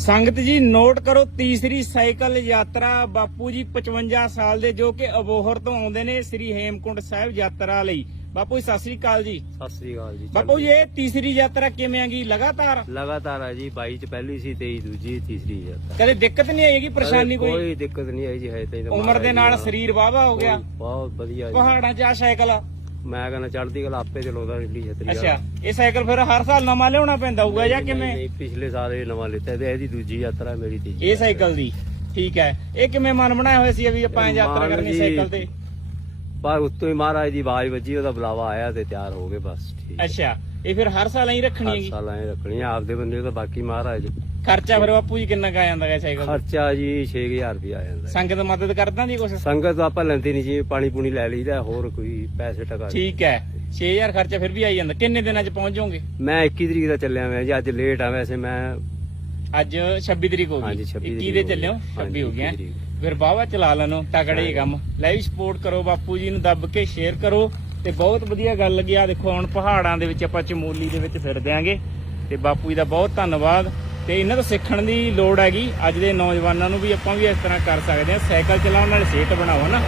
ਸੰਗਤ ਜੀ ਨੋਟ ਕਰੋ ਤੀਸਰੀ ਸਾਈਕਲ ਯਾਤਰਾ ਬਾਪੂ ਜੀ 55 ਸਾਲ ਦੇ ਜੋ ਕਿ ਅਬੋਹਰ ਤੋਂ ਆਉਂਦੇ ਨੇ ਸ੍ਰੀ ਹੇਮਕੁੰਟ ਸਾਹਿਬ ਯਾਤਰਾ ਲਈ। ਬਾਪੂ ਜੀ ਸਤਿ ਸ੍ਰੀ ਅਕਾਲ ਜੀ। ਸਤਿ ਸ੍ਰੀ ਅਕਾਲ ਜੀ ਬਾਪੂ ਜੀ ਇਹ ਤੀਸਰੀ ਯਾਤਰਾ ਕਿਵੇਂ ਆਗੀ ਲਗਾਤਾਰ? ਲਗਾਤਾਰ ਹੈ ਜੀ 22 ਚ ਪਹਿਲੀ ਸੀ 23 ਦੂਜੀ ਤੀਸਰੀ ਜਾਂਦਾ ਕਦੇ ਦਿੱਕਤ ਨਹੀਂ ਆਏਗੀ ਪਰੇਸ਼ਾਨੀ ਕੋਈ? ਕੋਈ ਦਿੱਕਤ ਨਹੀਂ ਆਈ ਜੀ ਹੈ ਤਾਂ ਉਮਰ ਦੇ ਨਾਲ ਸਰੀਰ ਵਾਵਾ ਹੋ ਗਿਆ। ਬਹੁਤ ਵਧੀਆ ਜੀ। ਪਹਾੜਾਂ 'ਚ ਆ ਸਾਈਕਲ। ਮੈਂ ਕਹਿੰਦਾ ਚੜਦੀ ਕਲਾ ਆਪੇ ਚਲਾਉਂਦਾ ਇੰਡੀ ਛਤਰੀ ਅੱਛਾ ਇਹ ਸਾਈਕਲ ਫਿਰ ਹਰ ਸਾਲ ਨਵਾਂ ਲਿਆਉਣਾ ਪੈਂਦਾ ਹੋਊਗਾ ਜਾਂ ਕਿਵੇਂ? ਨਹੀਂ ਪਿਛਲੇ ਸਾਲ ਇਹ ਨਵਾਂ ਲਿੱਤਾ ਤੇ ਇਹਦੀ ਦੂਜੀ ਯਾਤਰਾ ਮੇਰੀ ਤੀਜੀ ਇਹ ਸਾਈਕਲ ਦੀ ਠੀਕ ਹੈ। ਇਹ ਕਿਵੇਂ ਮਨ ਬਣਾਇਆ ਹੋਇਆ ਸੀ ਵੀ ਆਪਾਂ ਯਾਤਰਾ ਮਨ ਕਰਨੀ ਜੀ, ਸਾਈਕਲ ਤੇ? ਪਰ ਉੱਤੋਂ ਹੀ ਮਹਾਰਾਜ ਦੀ ਆਵਾਜ਼ ਵੱਜੀ ਉਹਦਾ ਬੁਲਾਵਾ ਆਇਆ ਤੇ ਤਿਆਰ ਹੋ ਗਏ ਬਸ ਠੀਕ ਅੱਛਾ ਇਹ ਫਿਰ ਹਰ ਸਾਲ ਐਂ ਰੱਖਣੀ ਹਰ ਹੈਗੀ। ਸਾਲ ਐ ਰੱਖਣੀ ਆ, ਆਪਦੇ ਬੰਦੇ ਤਾਂ ਬਾਕੀ ਮਹਾਰਾਜ। ਖਰਚਾ ਫਿਰ ਬਾਪੂ ਜੀ ਕਿੰਨਾ ਕਾ ਜਾਂਦਾ ਹੈ ਸਾਈਕਲ? ਖਰਚਾ ਜੀ 6000 ਰੁਪਏ ਆ ਜਾਂਦਾ। ਸੰਗਤ ਮਦਦ ਕਰਦਾ ਜੀ ਕੁਛ? ਸੰਗਤ ਤਾਂ ਆਪਾਂ ਲੈਂਦੇ ਨਹੀਂ ਜੀ ਪਾਣੀ ਪੂਣੀ ਲੈ ਲਈਦਾ ਹੋਰ ਕੋਈ ਪੈਸੇ ਟਕਾ ਠੀਕ ਹੈ। 6000 ਖਰਚਾ ਫਿਰ ਵੀ ਆਈ ਜਾਂਦਾ। ਕਿੰਨੇ ਦਿਨਾਂ 'ਚ ਪਹੁੰਚ ਜਾਓਗੇ? ਮੈਂ 21 ਤਰੀਕ ਦਾ ਚੱਲਿਆ ਮੈਂ ਜੀ ਅੱਜ ਲੇਟ ਆ ਵੈਸੇ ਮੈਂ। ਅੱਜ 26 ਤਰੀਕ ਹੋ ਹਾਂਜੀ, ਗਈ 26 21 ਤਰੀਕ ਦੇ ਚੱਲਿਓ ਗਈ। 26 ਹਾਂਜੀ, ਹੋ ਗਿਆ 21 ਤਰੀਕ। ਫਿਰ ਬਾਵਾ ਚਲਾ ਲੈਣੋ ਤਗੜੇ ਹੀ ਕੰਮ। ਲੈ ਵੀ ਸਪੋਰਟ ਕਰੋ ਬਾਪੂ ਜੀ ਨੂੰ ਦੱਬ ਕੇ ਸ਼ੇਅਰ ਕਰੋ। ਤੇ ਬਹੁਤ ਵਧੀਆ ਗੱਲ ਲੱਗੀ। ਆ ਦੇਖੋ, ਹੁਣ ਪਹਾੜਾਂ ਦੇ ਵਿੱਚ ਆਪਾਂ ਚਮੋਲੀ ਦੇ ਵਿੱਚ ਫਿਰਦੇ ਆਂਗੇ ਤੇ ਬਾਪੂ ਜੀ ਦਾ ਬਹੁਤ ਧੰਨਵਾਦ। ਤੇ ਇਹਨਾਂ ਤੋਂ ਸਿੱਖਣ ਦੀ ਲੋੜ ਹੈਗੀ। ਅੱਜ ਦੇ ਨੌਜਵਾਨਾਂ ਨੂੰ ਵੀ ਆਪਾਂ ਵੀ ਇਸ ਤਰ੍ਹਾਂ ਕਰ ਸਕਦੇ ਹਾਂ। ਸਾਈਕਲ ਚਲਾਉਣ ਨਾਲ ਸਿਹਤ ਬਣਾਓ ਨਾ